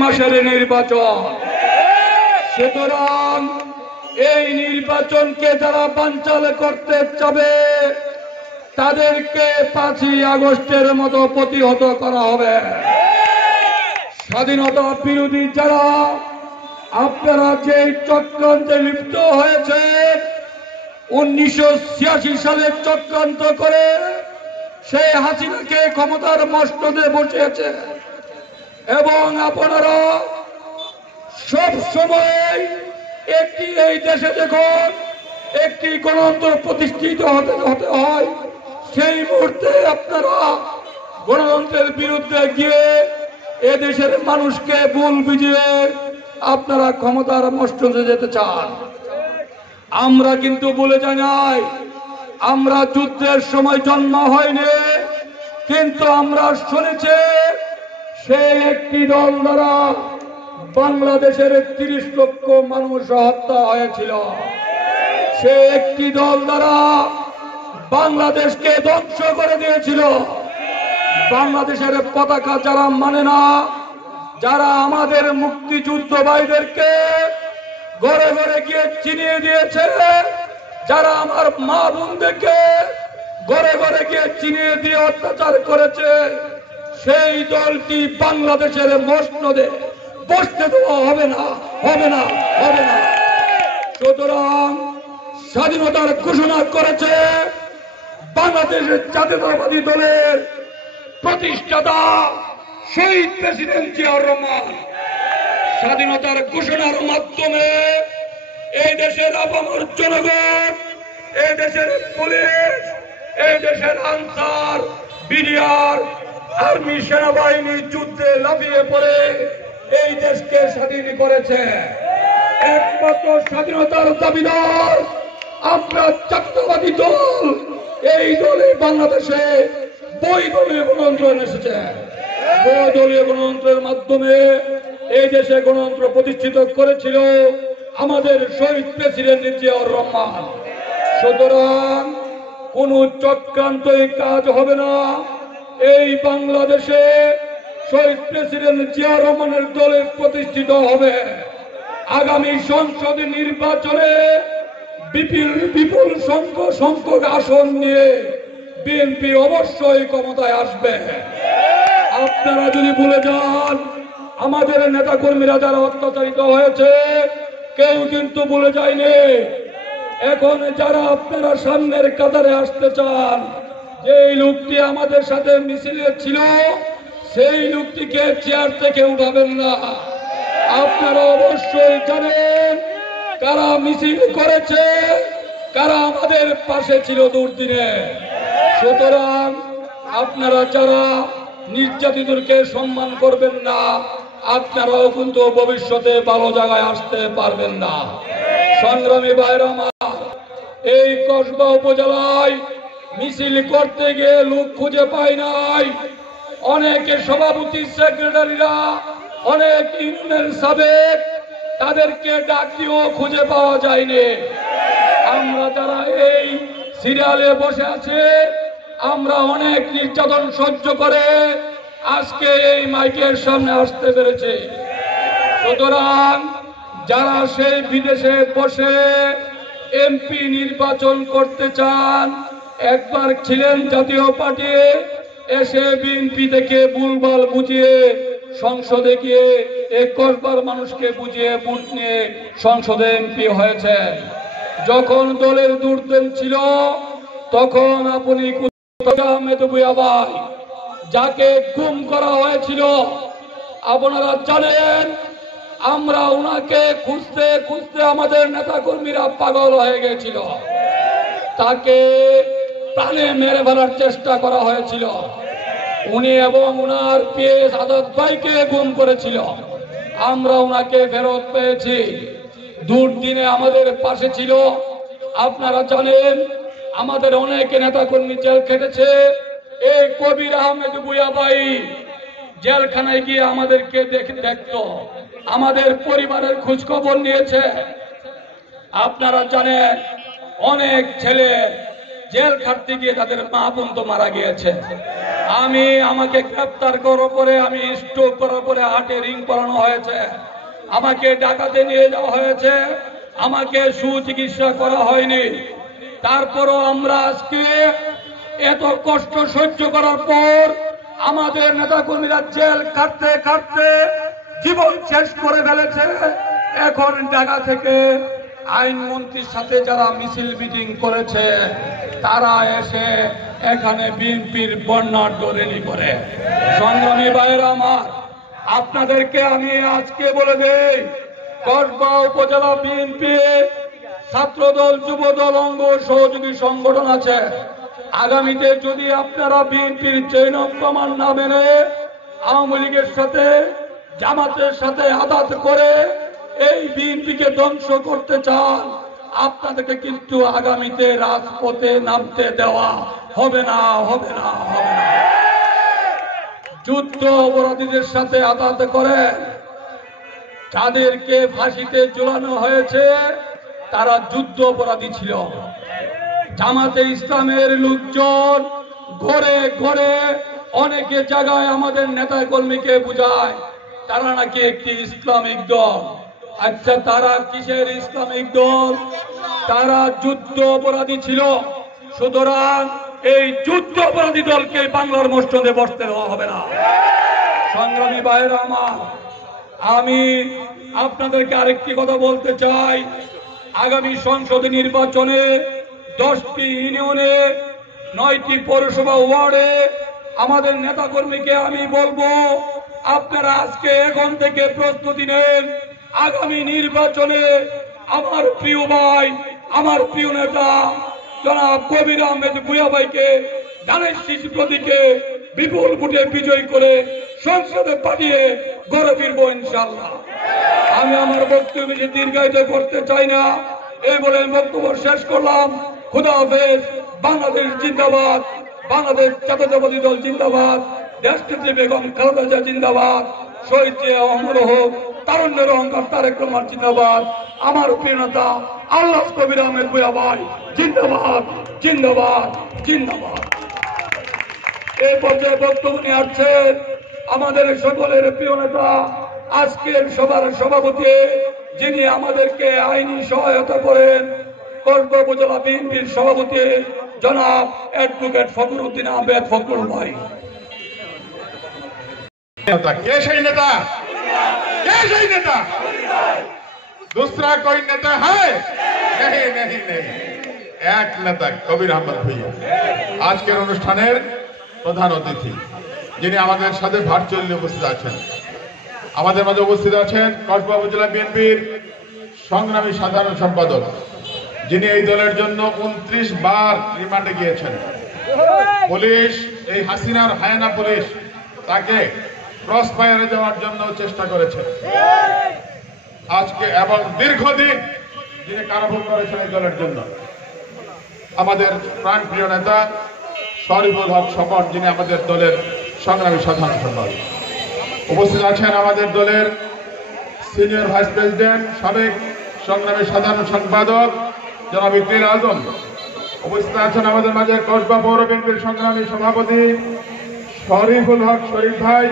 মাসের নির্বাচন। সুতরাং এই নির্বাচনকে যারা বানচাল করতে চাবে তাদেরকে 5ই আগস্টের মতো প্রতিহত করা হবে। স্বাধীনতা বিরোধী যারা আপনারা যে চক্রান্তে লিপ্ত হয়েছে 1986 সালে চক্রান্ত করে সেই হাসিনাকে ক্ষমতার মসনদে বসিয়েছে এবং আপনারা সব সময় এই দেশে যখন একটি গণতন্ত্র প্রতিষ্ঠিত হতে হয় সেই মুহূর্তে আপনারা গণতন্ত্রের বিরুদ্ধে গিয়ে এদেশের মানুষকে ভুল বুঝিয়ে আপনারা ক্ষমতার মসনদে যেতে চান। আমরা কিন্তু বলে যাই নাই আমরা যুদ্ধের সময় জন্ম হয়নি, কিন্তু আমরা শুনেছি সেই একটি দল দ্বারা বাংলাদেশের 30 লক্ষ মানুষ হত্যা হয়েছিল। সে একটি দল দ্বারা বাংলাদেশকে ধ্বংস করে দিয়েছিল। বাংলাদেশের পতাকা যারা মানে না, যারা আমাদের মুক্তিযুদ্ধ ভাইদেরকে ঘরে ঘরে গিয়ে চিনিয়ে দিয়েছে, যারা আমার মা বোনদেরকে ঘরে ঘরে গিয়ে চিনিয়ে দিয়ে অত্যাচার করেছে, সেই দলটি বাংলাদেশের মসনদে বসতে দেওয়া হবে না, হবে না, হবে না। সুতরাং স্বাধীনতার ঘোষণা করেছে বাংলাদেশের জাতীয়তাবাদী দলের প্রতিষ্ঠাতা শহীদ প্রেসিডেন্ট জিয়াউর রহমান। স্বাধীনতার ঘোষণার মাধ্যমে এই দেশের আপামর জনগণ, এই দেশের পুলিশ, এই দেশের আনসার, বিডিআর, আর্মি, সেনাবাহিনী যুদ্ধে লাফিয়ে পড়ে এই দেশকে স্বাধীন করেছে। একমাত্র স্বাধীনতার দাবিদার আমরা জাতীয়তাবাদী দল। এই দলে বাংলাদেশে বৈদলীয় গণতন্ত্র এসেছে। বৈদলীয় গণতন্ত্রের মাধ্যমে এই দেশে গণতন্ত্র প্রতিষ্ঠিত করেছিল আমাদের শহীদ প্রেসিডেন্ট জিয়াউর রহমান। সুতরাং কোন চক্রান্তই কাজ হবে না। এই বাংলাদেশে শহীদ প্রেসিডেন্ট জিয়াউর রহমানের দলে প্রতিষ্ঠিত হবে। আগামী সংসদ নির্বাচনে বিপুল সংখ্যক আসন নিয়ে বিএনপি অবশ্যই ক্ষমতায় আসবে। আপনারা যদি ভুলে যান আমাদের নেতা কর্মীরা যারা অত্যাচারিত হয়েছে, কেউ কিন্তু ভুলে যায়নি। এখন যারা আপনারা সামনের কাতারে আসতে চান, যে লোকটি আমাদের সাথে মিছিলে ছিল সেই লোকটিকে চেয়ার থেকে উঠাবেন না। আপনারা অবশ্যই জানেন কারা মিছিল করেছে, কারা আমাদের পাশে ছিল দুর্দিনে। সুতরাং আপনারা যারা নির্যাতিতদেরকে সম্মান করবেন না, আপনারাও কিন্তু ভবিষ্যতে ভালো জায়গায় আসতে পারবেন না। সংগ্রামী ভাইরা আমার, এই কসবা উপজেলায় মিছিল করতে গিয়ে লোক খুঁজে পায় নাই। অনেকে সভাপতি, সেক্রেটারিরা, অনেক ইউনিয়নের সাবেক, তাদেরকে ডাকিও খুঁজে পাওয়া যায়নি। আমরা যারা এই সিরিয়ালে বসে আছে, আমরা অনেক নির্যাতন সহ্য করে আজকে এই মাইকের সামনে আসতে পেরেছি। সুতরাং যারা সেই বিদেশে বসে এমপি নির্বাচন করতে চান, একবার ছিলেন জাতীয় পার্টি, এসে বিএনপি থেকে ভুলভাল বুঝিয়ে সংসদে গিয়ে এই কসবার মানুষকে বুঝিয়ে ভোট নিয়ে সংসদে এমপি হয়েছে। যখন দলের দুর্দিন ছিল তখন আপনি আহমেদ ভূঁইয়া ভাই, যাকে গুম করা হয়েছিল, আপনারা জানেন আমরা ওনাকে খুঁজতে খুঁজতে আমাদের নেতা কর্মীরা পাগল হয়ে গেছিল। তাকে প্রাণে মেরে ফেলার চেষ্টা করা হয়েছিল। উনি এবং ওনার পিএস আজাদ ভাইকে গুম করেছিল। আমরা ওনাকে ফেরত পেয়েছি। দুর্দিনে আমাদের পাশে ছিল। আপনারা জানেন আমাদের অনেক নেতা কর্মী জেল খেটেছে। এই কবির আহমেদ ভূঁইয়া ভাই জেলখানায় গিয়ে আমাদেরকে দেখত, আমাদের পরিবারের খোঁজ খবর নিয়েছে। আপনারা জানেন অনেক ছেলে জেল খাটতে গিয়ে তাদের মা বোন তো মারা গিয়েছে। আমাকে গ্রেপ্তার করার পরে, আমি স্ট্রোক করার পরে হার্টে রিং পরানো হয়েছে, আমাকে ঢাকাতে নিয়ে যাওয়া হয়েছে, আমাকে সুচিকিৎসা করা হয়নি। তারপরও আমরা আজকে এত কষ্ট সহ্য করার পর আমাদের নেতাকর্মীরা জেল কাটতে কাটতে জীবন শেষ করে ফেলেছে। এখন ঢাকা থেকে আইনমন্ত্রীর সাথে যারা মিছিল মিটিং করেছে তারা এসে এখানে বিএনপির বর্ণাঢ্য র্যালি করে। সংগ্রামী ভাইয়েরা আমার, আপনাদেরকে আমি আজকে বলে দেই, কসবা উপজেলা বিএনপি ছাত্রদল, যুবদল, অঙ্গ সহযোগী সংগঠন আছে। আগামীতে যদি আপনারা বিএনপির চেইন অফ কমান্ড না মেনে আওয়ামী লীগের সাথে, জামাতের সাথে আঘাত করে এই বিএনপিকে ধ্বংস করতে চান, আপনাদেরকে কিন্তু আগামীতে রাজপথে নামতে দেওয়া হবে না, হবে না, হবে না। যুদ্ধ অপরাধীদের সাথে আঘাত করে যাদেরকে ফাঁসিতে ঝুলানো হয়েছে তারা যুদ্ধ অপরাধী ছিল। জামাতে ইসলামের লোকজন ঘরে ঘরে অনেকে জায়গায় আমাদের নেতা কর্মীকে বুঝায় তারা নাকি একটি ইসলামিক দল। আচ্ছা, তারা কিসের ইসলামিক দল? তারা যুদ্ধ অপরাধী ছিল। সুতরাং এই যুদ্ধ অপরাধী দলকে বাংলার মসজিদে বসতে দেওয়া হবে না। সংগ্রামী ভাইয়েরা আমার, আমি আপনাদেরকে আরেকটি কথা বলতে চাই। আগামী সংসদ নির্বাচনে 10টি ইউনিয়নে 9টি পৌরসভা ওয়ার্ডে আমাদের নেতাকর্মীকে আমি বলবো, আপনারা আজকে এখন থেকে প্রস্তুতি নেন। আগামী নির্বাচনে আমার প্রিয় ভাই, আমার প্রিয় নেতা জনাব কবির আহমেদ ভূঁইয়া ভাইকে ধানের শীষ প্রতীকে বিপুল ভোটে বিজয় করে সংসদে পাঠিয়ে ঘরে ফিরবো ইনশাআল্লাহ। আমি আমার বক্তব্য বেশি দীর্ঘায়িত করতে চাই না, এই বলে বক্তব্য শেষ করলাম। খুদা হাফেজ। বাংলাদেশ জিন্দাবাদ, বাংলাদেশ জাতীয়তাবাদী দল জিন্দাবাদ, দেশনেত্রী বেগম খালেদা জিয়া জিন্দাবাদ, শহীদ জিয়া অমর হোক, তারুণ্যের অহংকার তারেক রহমান জিন্দাবাদ, আমার প্রিয় নেতা আল্লাহ কবির আহমেদ ভূঁইয়া ভাই জিন্দাবাদ, জিন্দাবাদ, জিন্দাবাদ। এই পর্যায়ে বক্তব্য নিয়ে আসছেন আমাদের সকলের প্রিয় নেতা, আজকের সভার সভাপতি, যিনি আমাদেরকে আইনি সহায়তা করেন, কসবা উপজেলা বিএনপির সভাপতি জনাব অ্যাডভোকেট ফখরুদ্দিন আহমেদ ফখরুল ভাই। কে সেই নেতা? কে সেই নেতা? दूसरा कोई नेता है? नहीं नहीं नहीं, এক নেতা কবির আহমেদ ভূঁইয়া আজকের অনুষ্ঠানের প্রধান অতিথি, যিনি আমাদের সাথে ভার্চুয়ালি উপস্থিত আছেন। আমাদের মাঝে উপস্থিত আছেন কসবা উপজেলা বিএনপির সংগ্রামী সাধারণ সম্পাদক, যিনি এই দলের জন্য 29 বার রিমান্ডে গিয়েছেন। পুলিশ, এই হাসিনার হায়না পুলিশ, তাকে ক্রস ফায়ারে যাওয়ার জন্য চেষ্টা করেছে আজকে, এবং দীর্ঘদিন যিনি কারাভোগ করেছেন এই দলের জন্য। আমাদের প্রাণপ্রিয় নেতা শরীফুল হক স্বপন, যিনি আমাদের দলের সংগ্রামী সাধারণ সম্পাদক। উপস্থিত আছেন আমাদের দলের সিনিয়র ভাইস প্রেসিডেন্ট, সাবেক সংগ্রামী সাধারণ সম্পাদক জনাব ইকরির আজম। উপস্থিত আছেন আমাদের মাঝে কসবা পৌর বিএনপির সংগ্রামী সভাপতি শরীফুল হক শরীফ ভাই।